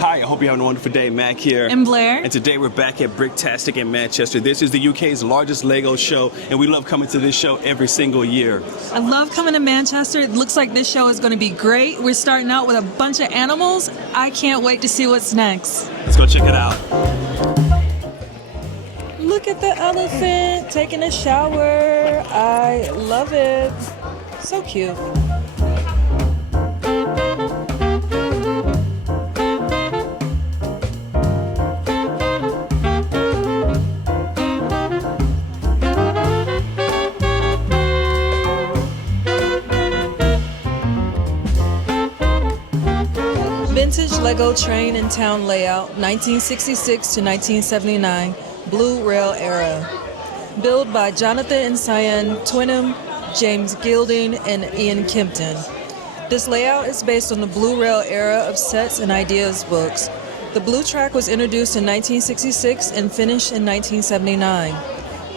Hi, I hope you're having a wonderful day. Mac here. And Blair. And today we're back at Bricktastic in Manchester. This is the UK's largest LEGO show, and we love coming to this show every single year. I love coming to Manchester. It looks like this show is going to be great. We're starting out with a bunch of animals. I can't wait to see what's next. Let's go check it out. Look at the elephant taking a shower. I love it. So cute. Vintage Lego train and town layout, 1966 to 1979, Blue Rail era. Built by Jonathan and Cyan Twynham, James Gilding, and Ian Kempton. This layout is based on the Blue Rail era of sets and ideas books. The blue track was introduced in 1966 and finished in 1979.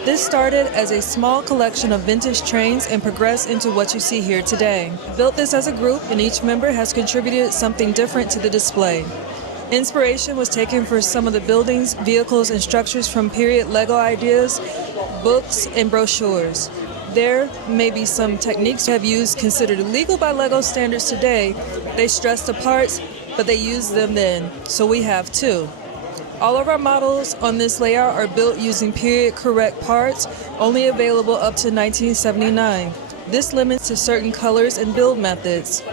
This started as a small collection of vintage trains and progressed into what you see here today. Built this as a group, and each member has contributed something different to the display. Inspiration was taken for some of the buildings, vehicles, and structures from period LEGO ideas, books, and brochures. There may be some techniques you have used considered illegal by LEGO standards today. They stress the parts, but they used them then, so we have too. All of our models on this layout are built using period-correct parts, only available up to 1979. This limits to certain colors and build methods.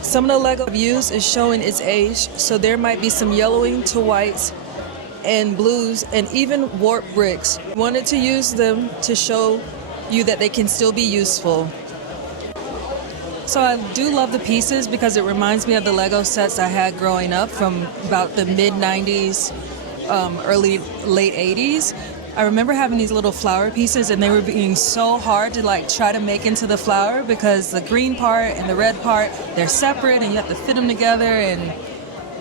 Some of the LEGO used is showing its age, so there might be some yellowing to whites and blues and even warped bricks. Wanted to use them to show you that they can still be useful. So I do love the pieces because it reminds me of the LEGO sets I had growing up from about the mid-90s. Late 80s. I remember having these little flower pieces and they were being so hard to try to make into the flower because the green part and the red part, they're separate and you have to fit them together, and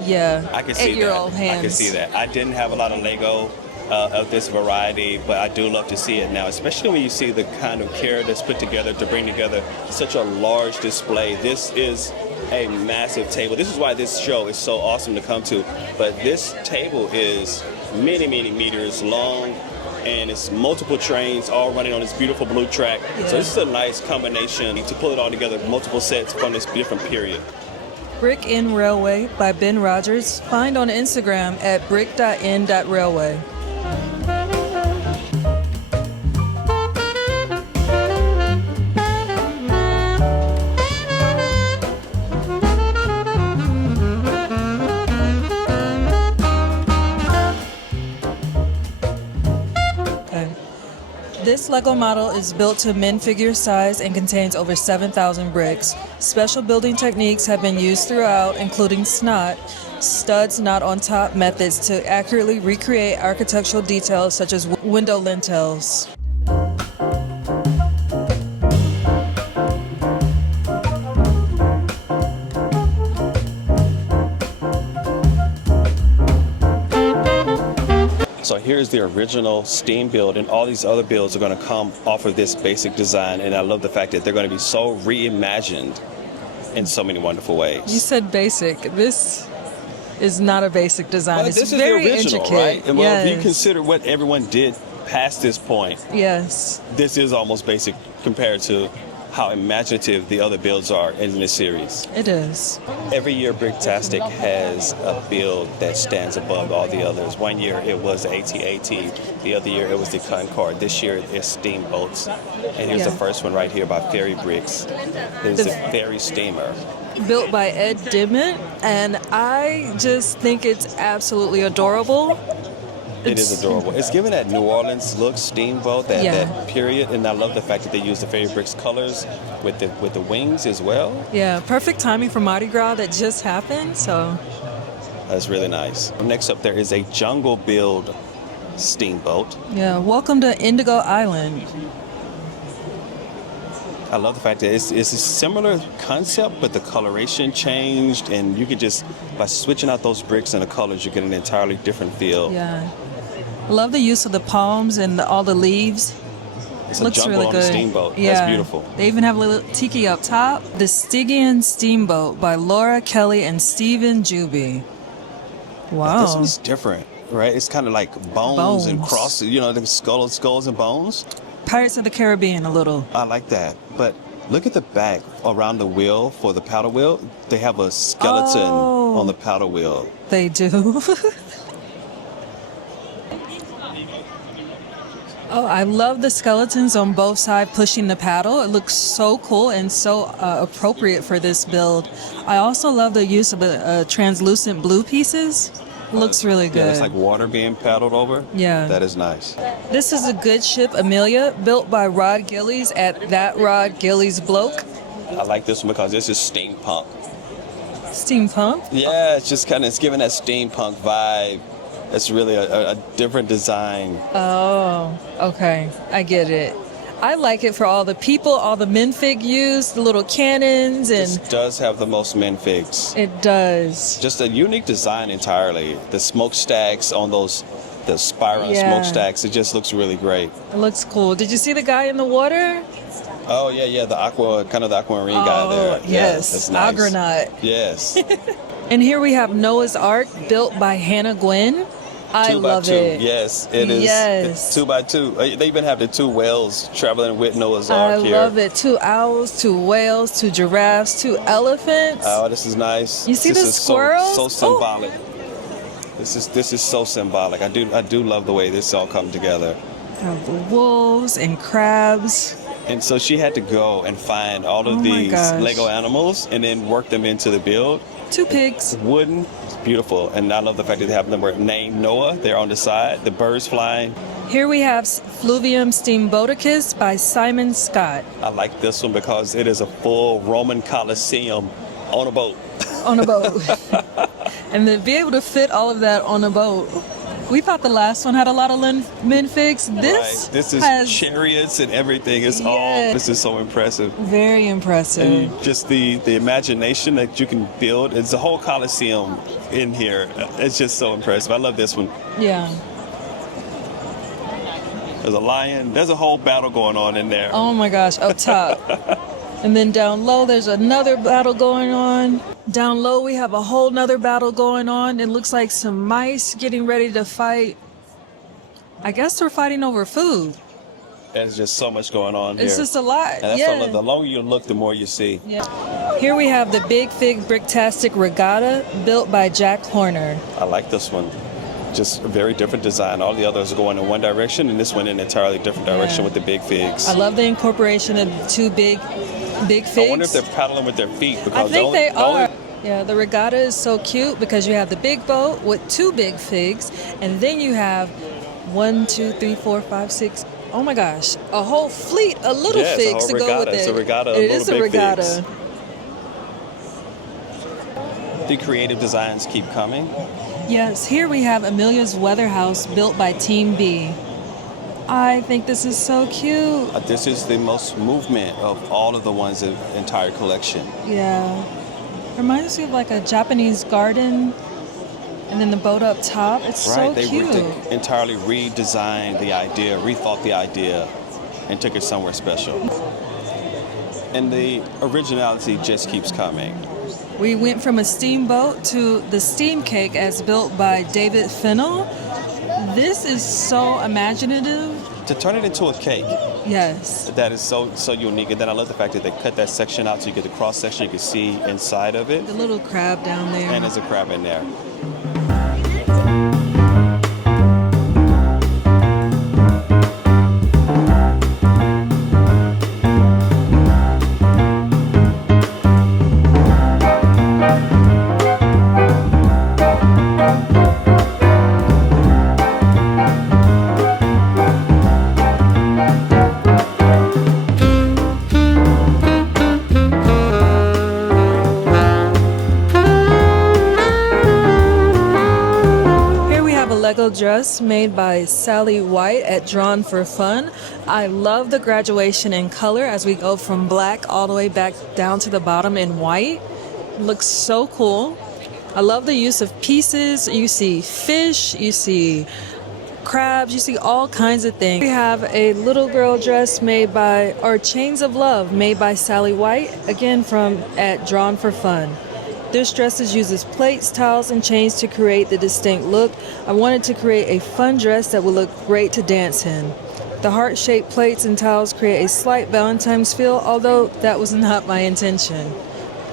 yeah, I can see 8-year-old hands. I can see that. I didn't have a lot of LEGO of this variety, but I do love to see it now, especially when you see the kind of care that's put together to bring together such a large display. This is a massive table. This is why this show is so awesome to come to. But this table is many, many meters long, and it's multiple trains all running on this beautiful blue track. Yeah. So this is a nice combination to pull it all together, multiple sets from this different period. Brick in Railway by Ben Rogers. Find on Instagram at brick.in.railway. This LEGO model is built to minifigure size and contains over 7,000 bricks. Special building techniques have been used throughout, including studs not on top methods to accurately recreate architectural details such as window lintels. So here's the original steam build, and all these other builds are going to come off of this basic design, and I love the fact that they're going to be so reimagined in so many wonderful ways. You said basic. This is not a basic design. Well, It's this is very the original, intricate. right? And well, if you Yes. consider what everyone did past this point, Yes. this is almost basic compared to how imaginative the other builds are in this series. It is. Every year, Bricktastic has a build that stands above all the others. One year it was the AT-AT, the other year it was the Concorde. This year it's steamboats. And here's the first one right here by Ferry Bricks. It's a ferry steamer. Built by Ed Dimmitt, and I just think it's absolutely adorable. It is adorable. It's given that New Orleans look, steamboat, that period, and I love the fact that they use the Ferry Bricks colors with the wings as well. Yeah, perfect timing for Mardi Gras that just happened, so. That's really nice. Next up there is a jungle build steamboat. Yeah, welcome to Indigo Island. I love the fact that it's a similar concept, but the coloration changed, and you could just, by switching out those bricks and the colors, you get an entirely different feel. Yeah. I love the use of the palms and all the leaves. It's Looks a jungle really on good. a steamboat. Yeah. That's beautiful. They even have a little tiki up top. The Stygian Steamboat by Laura Kelly and Stephen Juby. Wow. This one's different, right? It's kind of like bones and Bones. crosses, you know, the skulls and bones. Pirates of the Caribbean a little. I like that. But look at the back around the wheel for the paddle wheel. They have a skeleton on the paddle wheel. They do. Oh, I love the skeletons on both sides pushing the paddle. It looks so cool and so appropriate for this build. I also love the use of translucent blue pieces. It looks really good. Yeah, it's like water being paddled over. Yeah. That is nice. This is a good ship, Amelia, built by Rod Gillies at That Rod Gillies Bloke. I like this one because this is steampunk. Steampunk? Yeah, it's just kind of, it's giving that steampunk vibe. It's really a different design. Oh, okay. I get it. I like it for all the people, all the minfig used, the little cannons, and This does have the most minfigs. it does. Just a unique design entirely. The smokestacks on those, the Spyron Yeah. smokestacks, it just looks really great. It looks cool. Did you see the guy in the water? Oh, yeah, the aquamarine guy there. Yeah, Yes, that's nice. Agronaut. Yes. And here we have Noah's Ark, built by Hannah Gwynn. I 2x2. love it. Yes, it is. Yes. It's 2x2. They even have the two whales traveling with Noah's I Ark here. love it. 2 owls, 2 whales, 2 giraffes, 2 elephants. Oh, this is nice. You see this the is squirrels? So symbolic. This is so symbolic. I do love the way this all come together. The wolves and crabs. And so she had to go and find all of Oh my these gosh. Lego animals and then work them into the build. 2 pigs. Wooden, it's beautiful. And I love the fact that they have them named Noah. They're on the side. The birds flying. Here we have Fluvium Steamboaticus by Simon Scott. I like this one because it is a full Roman Colosseum on a boat. On a boat. And to be able to fit all of that on a boat. We thought the last one had a lot of minfigs. This, Right. This is has chariots and everything. It's all, Yeah. this is so impressive. very impressive. And just the imagination that you can build. It's a whole Colosseum in here. It's just so impressive. I love this one. Yeah. There's a lion. There's a whole battle going on in there. Oh my gosh, up top. And then down low, there's another battle going on. Down low, we have a whole nother battle going on. It looks like some mice getting ready to fight. I guess they're fighting over food. There's just so much going on here. It's just a lot. And that's what I love. The longer you look, the more you see. Yeah. Here we have the Big Fig Bricktastic Regatta, built by Jack Horner. I like this one. Just a very different design. All the others are going in one direction, and this one in an entirely different direction Yeah. with the big figs. I love the incorporation of 2 big figs. I wonder if they're paddling with their feet because I think they the only- are. Yeah, the regatta is so cute because you have the big boat with 2 big figs, and then you have 1, 2, 3, 4, 5, 6. Oh my gosh, a whole fleet of little Yeah, it's a figs whole to go regatta. with it. It's a regatta of It little is a big regatta. figs. The creative designs keep coming. Yes, here we have Amelia's Weather House, built by Team B. I think this is so cute. This is the most movement of all of the ones in the entire collection. Yeah. Reminds me of like a Japanese garden, and then the boat up top. It's so They cute. entirely redesigned the idea, rethought the idea, and took it somewhere special. And the originality just keeps coming. We went from a steamboat to the steam cake as built by David Fennell. This is so imaginative. To turn it into a cake, Yes. that is so unique. And then I love the fact that they cut that section out so you get the cross section, you can see inside of it. The little crab down there. And there's a crab in there. Lego dress made by Sally White at Drawn for Fun. I love the graduation in color as we go from black all the way back down to the bottom in white. It looks so cool. I love the use of pieces. You see fish, you see crabs, you see all kinds of things. We have a little girl dress made by, or Chains of Love made by Sally White, again from at Drawn for Fun. This dress uses plates, tiles, and chains to create the distinct look. I wanted to create a fun dress that would look great to dance in. The heart-shaped plates and tiles create a slight Valentine's feel, although that was not my intention.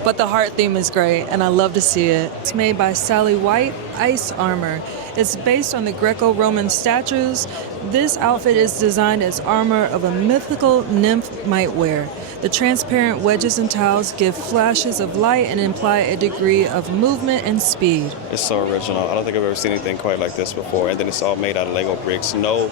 But the heart theme is great, and I love to see it. It's made by Sally White, Ice Armor. It's based on the Greco-Roman statues. This outfit is designed as armor of a mythical nymph might wear. The transparent wedges and tiles give flashes of light and imply a degree of movement and speed. It's so original. I don't think I've ever seen anything quite like this before. And then it's all made out of Lego bricks. No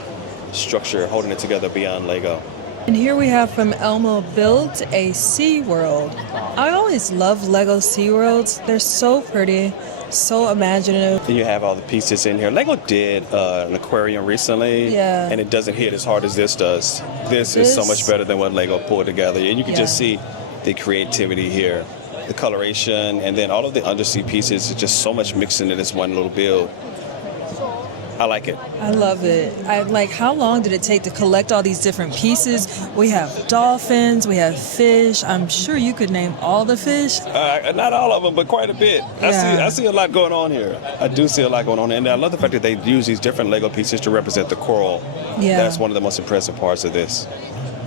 structure holding it together beyond Lego. And here we have from Elmo built a Sea World. I always love Lego Sea Worlds. They're so pretty, so imaginative. And you have all the pieces in here. Lego did an aquarium recently, and it doesn't hit as hard as this does. This is so much better than what Lego pulled together. And you can just see the creativity here, the coloration, and then all of the undersea pieces. It's just so much mixed into this one little build. I like it. I love it. How long did it take to collect all these different pieces? We have dolphins, we have fish. I'm sure you could name all the fish. Not all of them, but quite a bit. I see a lot going on here. I do see a lot going on. And I love the fact that they use these different Lego pieces to represent the coral. Yeah. That's one of the most impressive parts of this.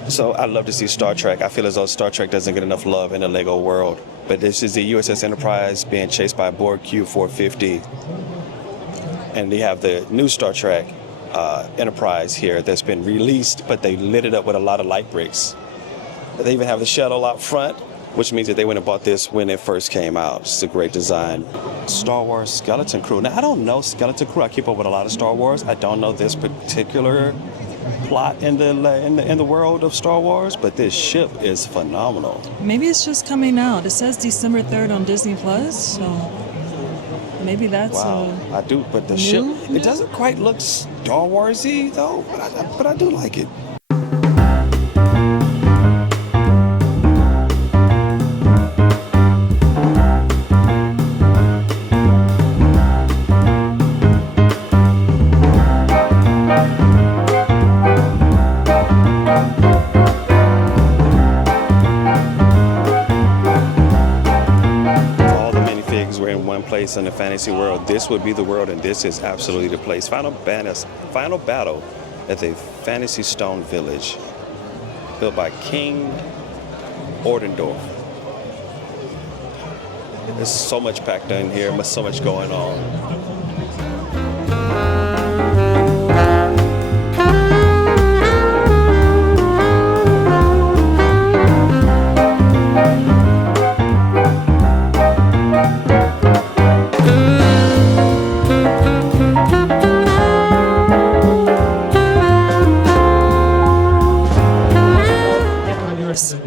So I love to see Star Trek. I feel as though Star Trek doesn't get enough love in the Lego world. But this is the USS Enterprise being chased by Borg Q-450. And they have the new Star Trek Enterprise here that's been released, but they lit it up with a lot of light bricks. They even have the shuttle out front, which means that they went and bought this when it first came out. It's a great design. Star Wars Skeleton Crew. Now, I don't know Skeleton Crew. I keep up with a lot of Star Wars. I don't know this particular plot in the world of Star Wars, but this ship is phenomenal. Maybe it's just coming out. It says December 3rd on Disney Plus, so maybe that's I do, but the ship, it doesn't quite look Star Wars-y though, but I do like it. In the fantasy world, this would be the world, and this is absolutely the place. Final battle at the Fantasy Stone Village, built by King Ordendorf. There's so much packed in here, so much going on.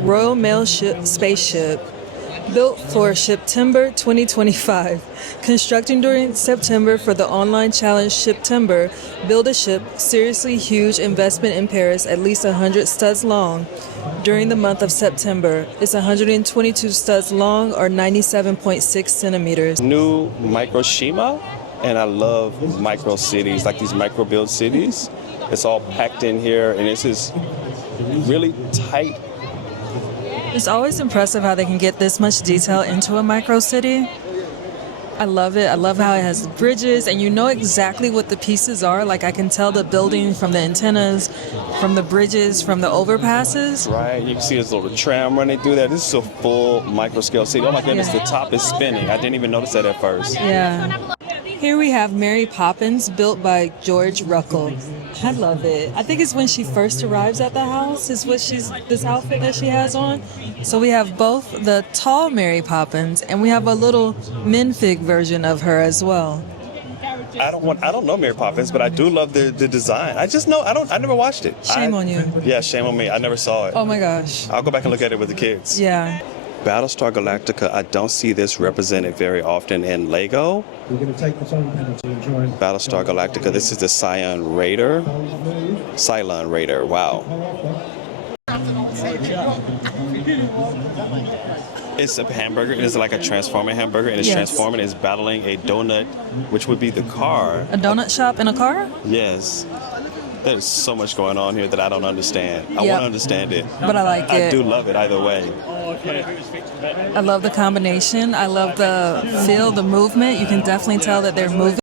Royal Mail spaceship built for September 2025. Constructing during September for the online challenge September, build a ship, seriously huge investment in Paris, at least 100 studs long. During the month of September, it's 122 studs long or 97.6 centimeters. New Microscale, and I love micro cities, like these micro build cities. It's all packed in here, and this is really tight. It's always impressive how they can get this much detail into a micro city. I love it. I love how it has bridges, and you know exactly what the pieces are. Like, I can tell the building from the antennas, from the bridges, from the overpasses. Right, you can see this little tram running through there. This is a full microscale city. Oh my goodness, the top is spinning. I didn't even notice that at first. Yeah. Here we have Mary Poppins, built by George Ruckle. I love it. I think it's when she first arrives at the house is what this outfit that she has on. So we have both the tall Mary Poppins, and we have a little minfig version of her as well. I don't know Mary Poppins, but I do love the design. I never watched it. Shame on you. Yeah, shame on me. I never saw it. Oh my gosh. I'll go back and look at it with the kids. Yeah. Battlestar Galactica, I don't see this represented very often in Lego. We're going to take the time penalty and join. Battlestar Galactica, this is the Cylon Raider. Cylon Raider, wow. It's a hamburger. It's like a transforming hamburger, and it's transforming. It's battling a donut, which would be the car. A donut shop in a car? Yes. There's so much going on here that I don't understand. I want to understand it. But I like it. I do love it either way. I love the combination. I love the feel, the movement. You can definitely tell that they're moving.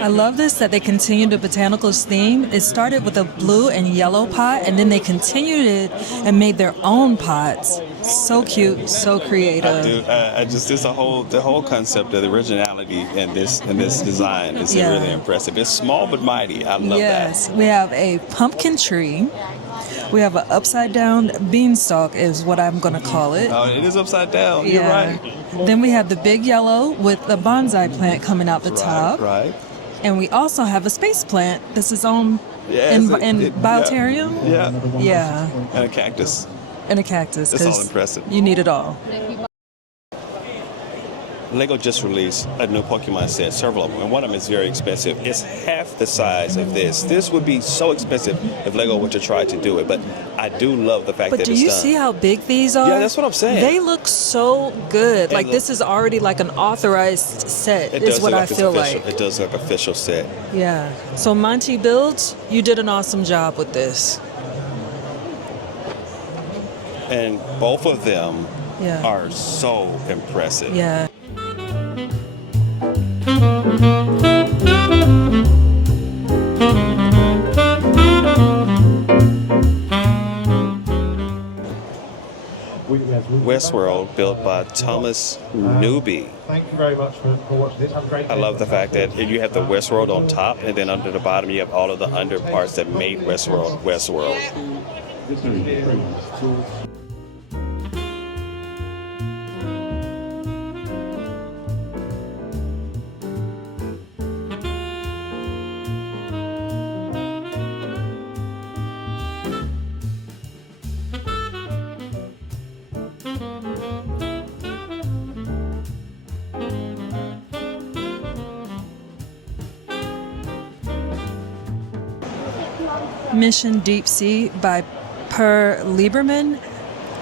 I love this that they continued the botanicals theme. It started with a blue and yellow pot, and then they continued it and made their own pots. So cute, so creative. I just the whole concept of the originality in this design is Yeah. really impressive. It's small but mighty. I love Yes, we have a pumpkin tree. We have an upside down beanstalk is what I'm going to call it. that. Oh, it is upside down. You're right. Then we have the big yellow with the bonsai plant coming out the top. Right. And we also have a space plant. This is on Yes, in Biotarium. Yeah. Yeah, And a cactus. and a cactus. It's all 'cause impressive. You need it all. LEGO just released a new Pokemon set, several of them, and one of them is very expensive. It's half the size of this. This would be so expensive if LEGO were to try to do it, but I do love the fact But that do it's you done. see how big these are? Yeah, that's what I'm saying. They look so good. Like look- this is already like an authorized set. It Is does what look I like it's feel official. like. It does look official set. Yeah. So Monty Builds, you did an awesome job with this. And both of them Yeah. are so impressive. Yeah. Westworld, built by Thomas Newby. Thank you very much for watching this. Have a great day. I love the fact that you have the Westworld on top, and then under the bottom you have all of the under parts that made Westworld Westworld. Mission Deep Sea by Per Lieberman.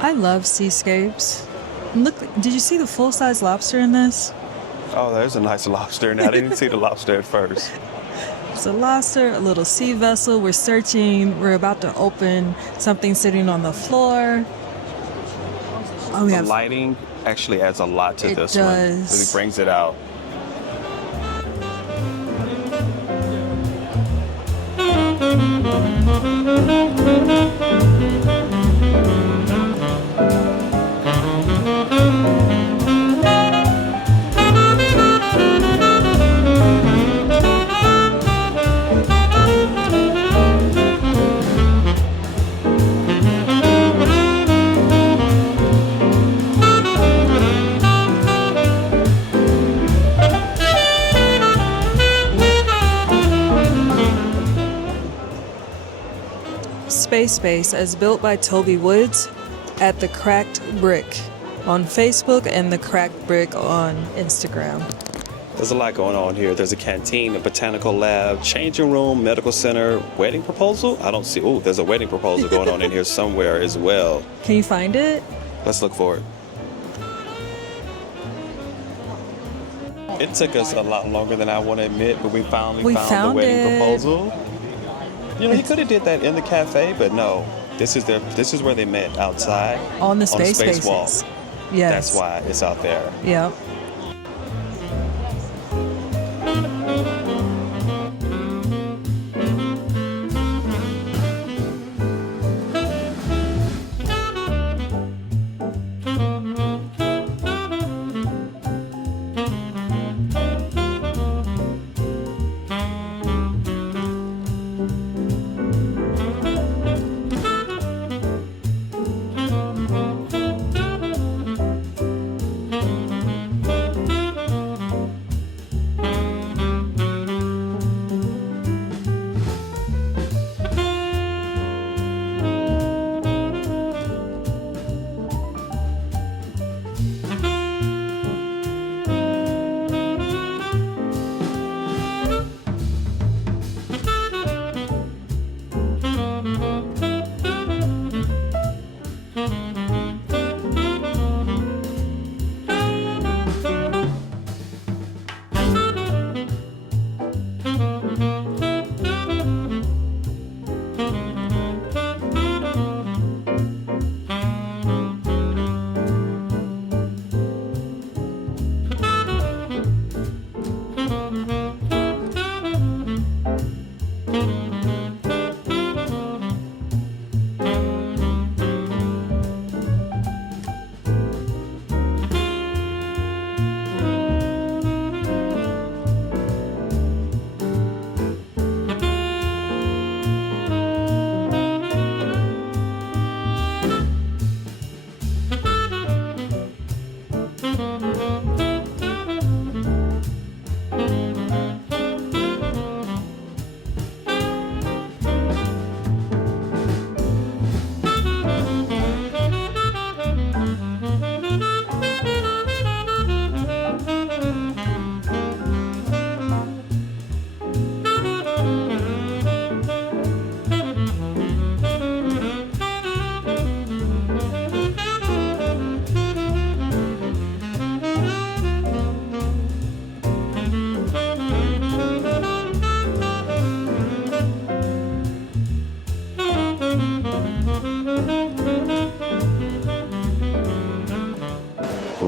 I love seascapes. Look, did you see the full-size lobster in this? Oh, there's a nice lobster, and I didn't see the lobster at first. It's a lobster, a little sea vessel. We're searching. We're about to open something sitting on the floor. Oh, we The have lighting actually adds a lot to It this does. one. It brings it out. Space as built by Toby Woods at the Cracked Brick on Facebook and the Cracked Brick on Instagram. There's a lot going on here. There's a canteen, a botanical lab, changing room, medical center, wedding proposal. I don't see. Oh, there's a wedding proposal going on in here somewhere as well. Can you find it? Let's look for it. It took us a lot longer than I want to admit, but we finally found the found wedding it. proposal. You know, he could have did that in the cafe, but no. This is where they met, outside On the on space Space spaces. Walk. Yes. That's why it's out there. Yep.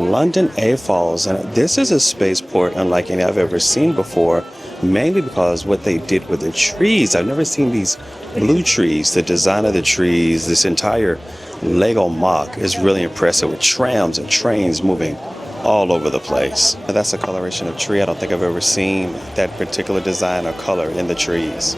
London A Falls, and this is a spaceport unlike any I've ever seen before, mainly because what they did with the trees. I've never seen these blue trees. The design of the trees, this entire LEGO MOC is really impressive with trams and trains moving all over the place. That's a coloration of tree. I don't think I've ever seen that particular design or color in the trees.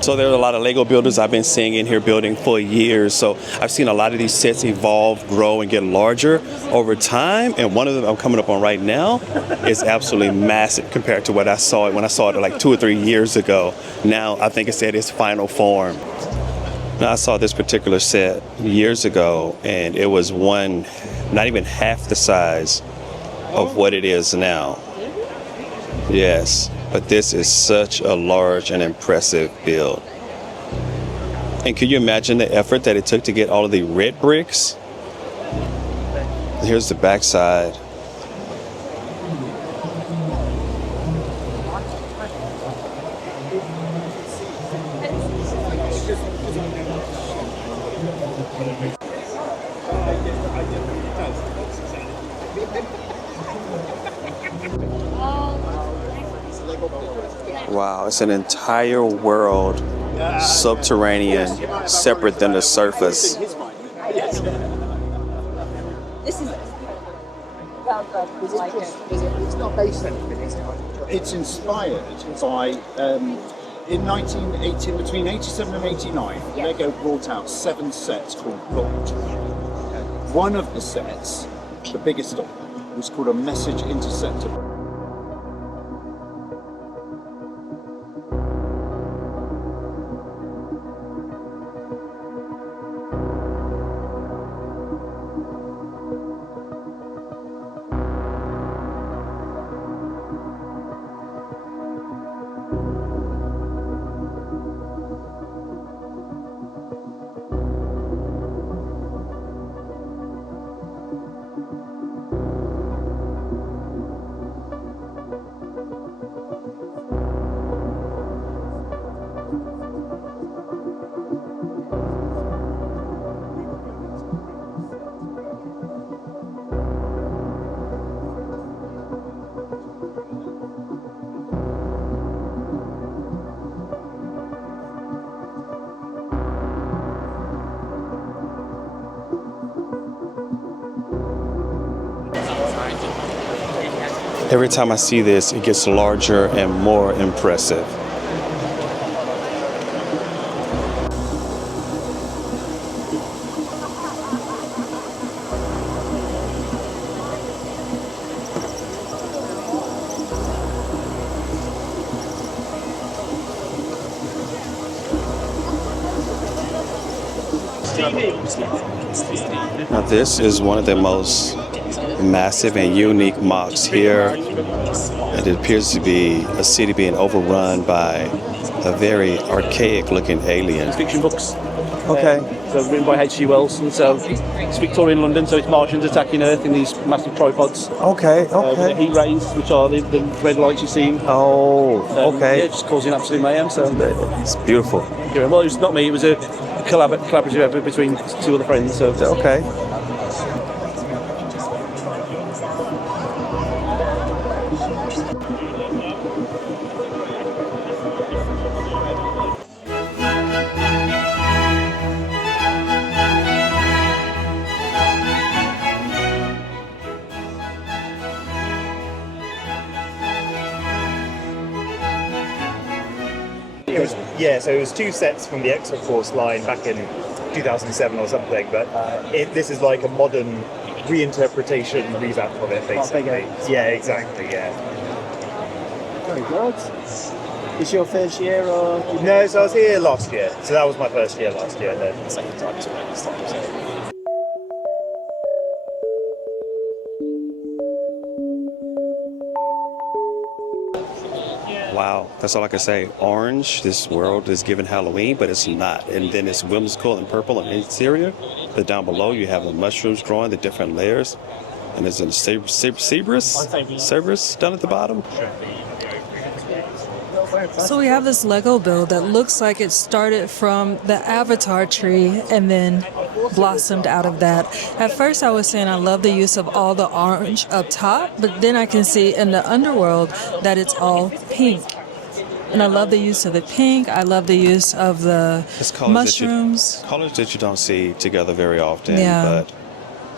So there are a lot of LEGO builders I've been seeing in here building for years. So I've seen a lot of these sets evolve, grow, and get larger over time. And one of them I'm coming up on right now is absolutely massive compared to what I saw it when I saw it like 2 or 3 years ago. Now I think it's at its final form. Now I saw this particular set years ago, and it was not even half the size of what it is now. Yes. But this is such a large and impressive build. And can you imagine the effort that it took to get all of the red bricks? Here's the backside. Wow, it's an entire world, subterranean, separate than the surface. This is It's not based on anything. It's inspired by in 1980, between 87 and 89, LEGO brought out 7 sets called Gold. One of the sets, the biggest of them, was called a message interceptor. Every time I see this, it gets larger and more impressive. Now this is one of the most massive and unique MOCs here, and it appears to be a city being overrun by a very archaic looking alien. Fiction books. Okay. So written by H.G. Wells, and so it's Victorian London, so it's Martians attacking Earth in these massive tripods. Okay, With the heat rays, which are the red lights you see. Oh, okay. Yeah, just causing absolute mayhem. So It's beautiful. well, it was not me. It was a collaborative effort between 2 other friends. So Okay. So it was 2 sets from the Extra Force line back in 2007 or something, but this is like a modern reinterpretation, revamp of it, basically. Yeah, exactly, yeah. very good. Is your first year or? No, so I was here last year, so that was my first year last year, and then the second time as well this time. So. Wow, that's all I can say. Orange, this world is given Halloween, but it's not. And then it's whimsical and purple on the interior. But down below, you have the mushrooms growing, the different layers. And there's a Cerberus down at the bottom. So we have this Lego build that looks like it started from the Avatar tree and then blossomed out of that. At first I was saying I love the use of all the orange up top, but then I can see in the underworld that it's all pink. And I love the use of the pink. I love the use of the mushrooms. Colors that you don't see together very often, Yeah. but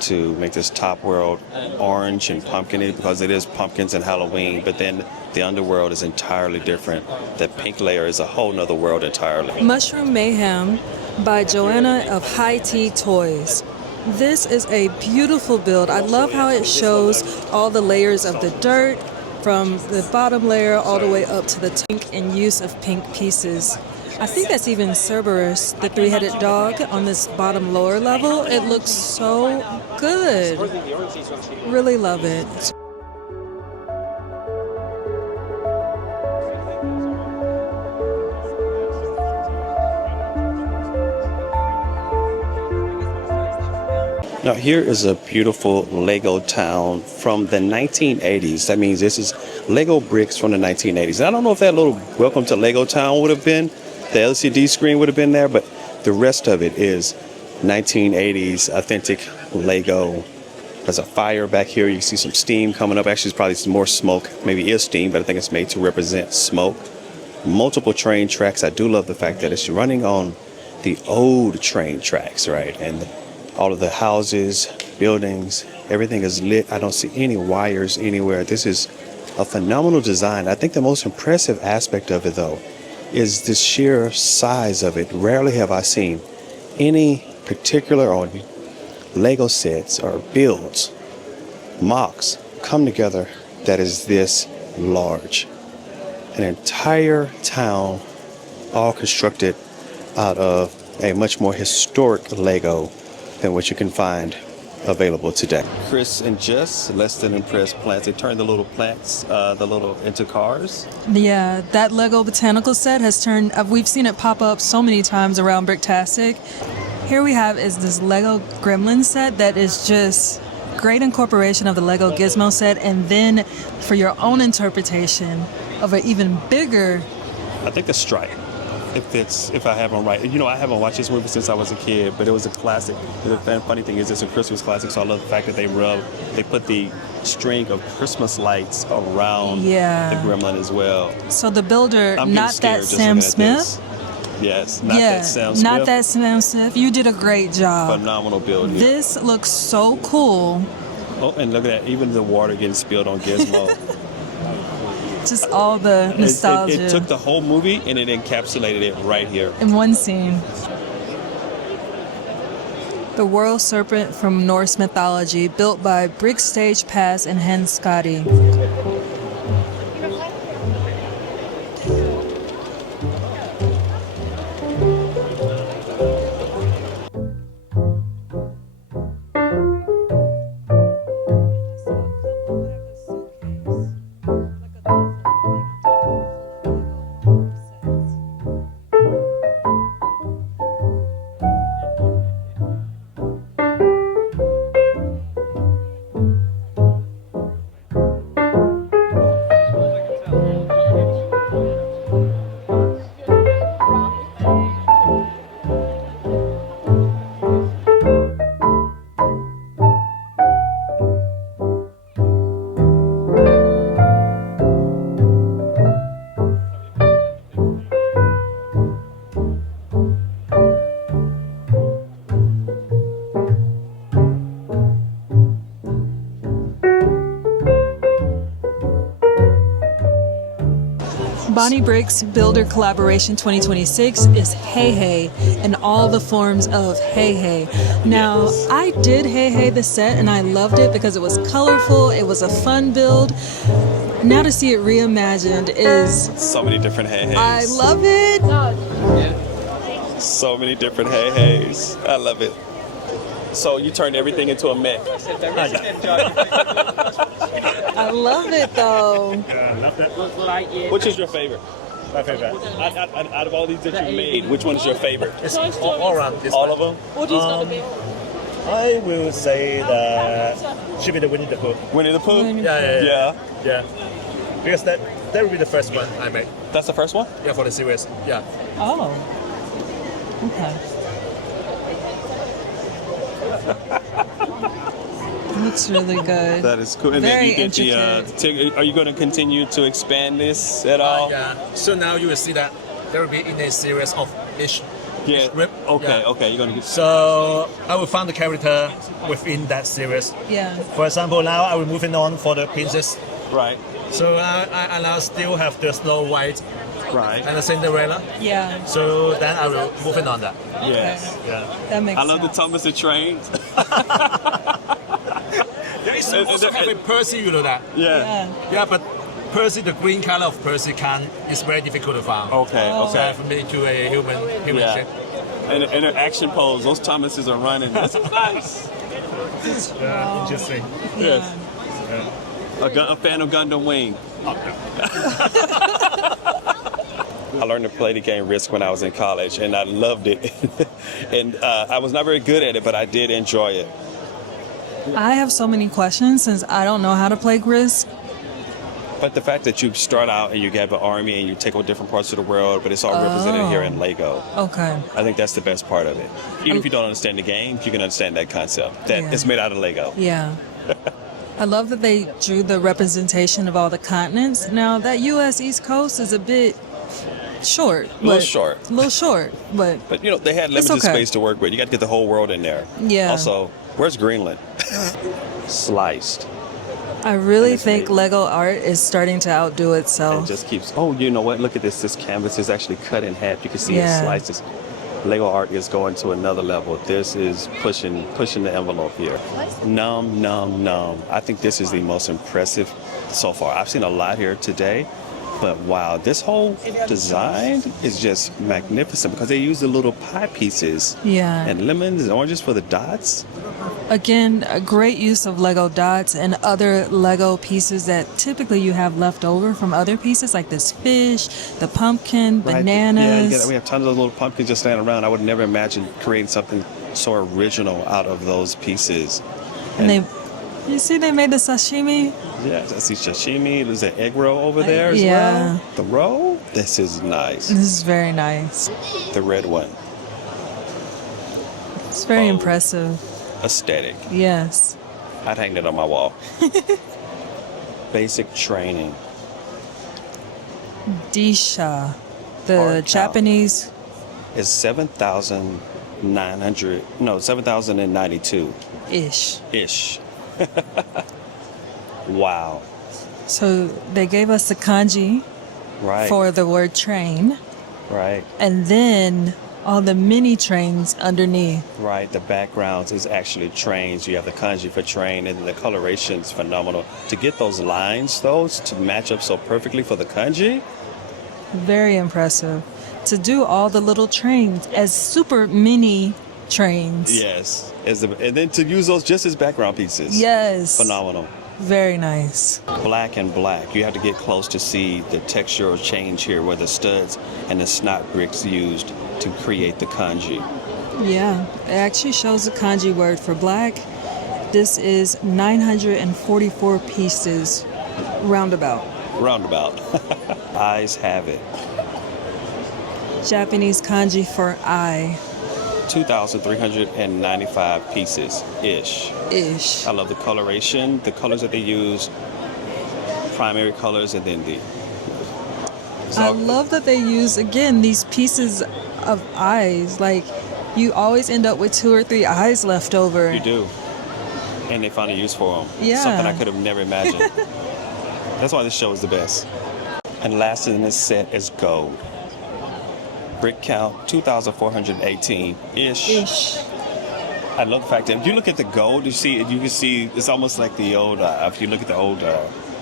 to make this top world orange and pumpkiny, because it is pumpkins and Halloween, but then the underworld is entirely different. The pink layer is a whole nother world entirely. Mushroom Mayhem by Joanna of High Tea Toys. This is a beautiful build. I love how it shows all the layers of the dirt from the bottom layer all the way up to the pink and use of pink pieces. I think that's even Cerberus, the three-headed dog, on this bottom lower level. It looks so good. Really love it. Now here is a beautiful Lego town from the 1980s. That means this is Lego bricks from the 1980s. And I don't know if that little welcome to Lego town would have been, the LCD screen would have been there, but the rest of it is 1980s authentic Lego. There's a fire back here. You can see some steam coming up. Actually, it's probably some more smoke. Maybe it is steam, but I think it's made to represent smoke. Multiple train tracks. I do love the fact that it's running on the old train tracks, right? And all of the houses, buildings, everything is lit. I don't see any wires anywhere. This is a phenomenal design. I think the most impressive aspect of it, though, is the sheer size of it. Rarely have I seen any particular Lego sets or builds, MOCs, come together that is this large. An entire town all constructed out of a much more historic Lego than what you can find available today. Chris and Jess, less than impressed plants. They turned the little plants, into cars. Yeah, that Lego botanical set has turned, we've seen it pop up so many times around Bricktastic. Here we have is this Lego Gremlin set that is just great incorporation of the Lego Gizmo set, and then for your own interpretation of an even bigger. I think the stripe. If I have them right. You know, I haven't watched this movie since I was a kid, but it was a classic. The funny thing is, it's a Christmas classic, so I love the fact that they put the string of Christmas lights around the gremlin as well. So the builder, I'm not that Sam Smith. Yes, not that Sam Smith. Not that Sam Smith. You did a great job. Phenomenal build here. This looks so cool. Oh, and look at that, even the water getting spilled on Gizmo. Just all the nostalgia. It took the whole movie and it encapsulated it right here. In one scene. The World Serpent from Norse mythology, built by Brickstage Pass and Hen Scotty. Bonnie Bricks Builder Collaboration 2026 is Hey Hey and all the forms of Hey Hey. Now, I did Hey Hey the set and I loved it because it was colorful, it was a fun build. Now to see it reimagined is... So many different Hey Heys. I love it! So many different Hey Heys. I love it. So you turned everything into a mech. I love it though. Which is your favorite? My favorite. Out of all these that you made, which one is your favorite? It's all around this All one. of them? I will say that should be the Winnie the Pooh. Winnie the Pooh? Yeah. Because that that will be the first one I made. That's the first one? Yeah, for the series. Yeah. Oh. Okay. Looks really good. That is cool. And Very then you get are you going to continue to expand this at all? Yeah. So now you will see that there will be in a series of each Yeah. script. Okay, Yeah. okay. You're going to get... So I will find the character within that series. Yeah. For example, now I will moving on for the princess. Right, So I now still have the Snow White right. and the Cinderella. Yeah. So then I will moving on that. Yes. Yeah. That makes I love the sense. Thomas the Train. There is also having Percy, you know that. Yeah. Yeah, but Percy, the green color of Percy is very difficult to find. Okay, Oh. So I okay. have made to a human Yeah. shape. And an action pose, those Thomases are running. This is nice. Yeah, interesting. Yes. A fan of Gundam Wing. I learned to play the game Risk when I was in college, and I loved it. And I was not very good at it, but I did enjoy it. I have so many questions since I don't know how to play Risk. But the fact that you start out and you have an army and you take over different parts of the world, but it's all represented here in LEGO. Okay. I think that's the best part of it. Even if you don't understand the game, you can understand that concept. That Yeah. it's made out of LEGO. Yeah. I love that they drew the representation of all the continents. Now, that U.S. East Coast is a bit short. A little but- short. A little short, but But you know, they had It's limited okay. space to work with. You got to get the whole world in there. Yeah. Also, where's Greenland? Sliced. I really it's think made. Lego art is starting to outdo It itself. just keeps. Oh, you know what? Look at this. This canvas is actually cut in half. You can see Yeah. it slices. Lego art is going to another level. This is pushing the envelope here. Num, num, num. I think this is the most impressive so far. I've seen a lot here today, but wow, this whole design is just magnificent because they use the little pie pieces Yeah. and lemons and oranges for the dots. Again, a great use of Lego dots and other Lego pieces that typically you have left over from other pieces, like this fish, the pumpkin, Right. bananas. Yeah, we have tons of those little pumpkins just standing around. I would never imagine creating something so original out of those pieces. And you see, they made the sashimi. Yes, I see sashimi. There's an egg roll over there as Yeah. well. The roll? This is nice. This is very nice. The red one. It's very Oh. impressive. Aesthetic. Yes. I'd hang that on my wall. Basic training. Disha, the Hard count. Japanese. Is 7,092 Ish. ish. Wow. So they gave us the kanji Right. for the word train, Right. and then all the mini trains underneath. Right, the backgrounds is actually trains. You have the kanji for train, and the coloration's phenomenal. To get those lines, those to match up so perfectly for the kanji, Very impressive. To do all the little trains as super mini trains. yes. And then to use those just as background pieces. Yes. Phenomenal. Very nice. Black and black. You have to get close to see the textural change here where the studs and the snot bricks used to create the kanji. Yeah, it actually shows the kanji word for black. This is 944 pieces roundabout. Roundabout. Eyes have it. Japanese kanji for eye 2,395 pieces ish. ish. I love the coloration, the colors that they use, primary colors, and then the. I love that they use, again, these pieces of eyes. Like, you always end up with 2 or 3 eyes left over. You do. And they find a use for them. Yeah. Something I could have never imagined. That's why this show is the best. And last in this set is gold. Brick count 2,418-ish. Ish. I love the fact that if you look at the gold, you can see it's almost like the old, if you look at the old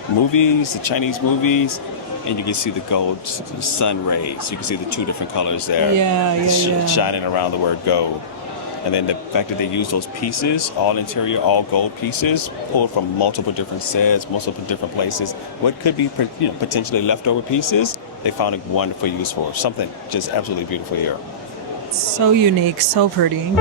movies, the Chinese movies, and you can see the gold sun rays. You can see the 2 different colors there. Yeah. Shining around the word gold. And then the fact that they use those pieces, all interior, all gold pieces, pulled from multiple different sets, multiple different places. What could be potentially leftover pieces, they found a wonderful use for. Something just absolutely beautiful here. So unique, so pretty.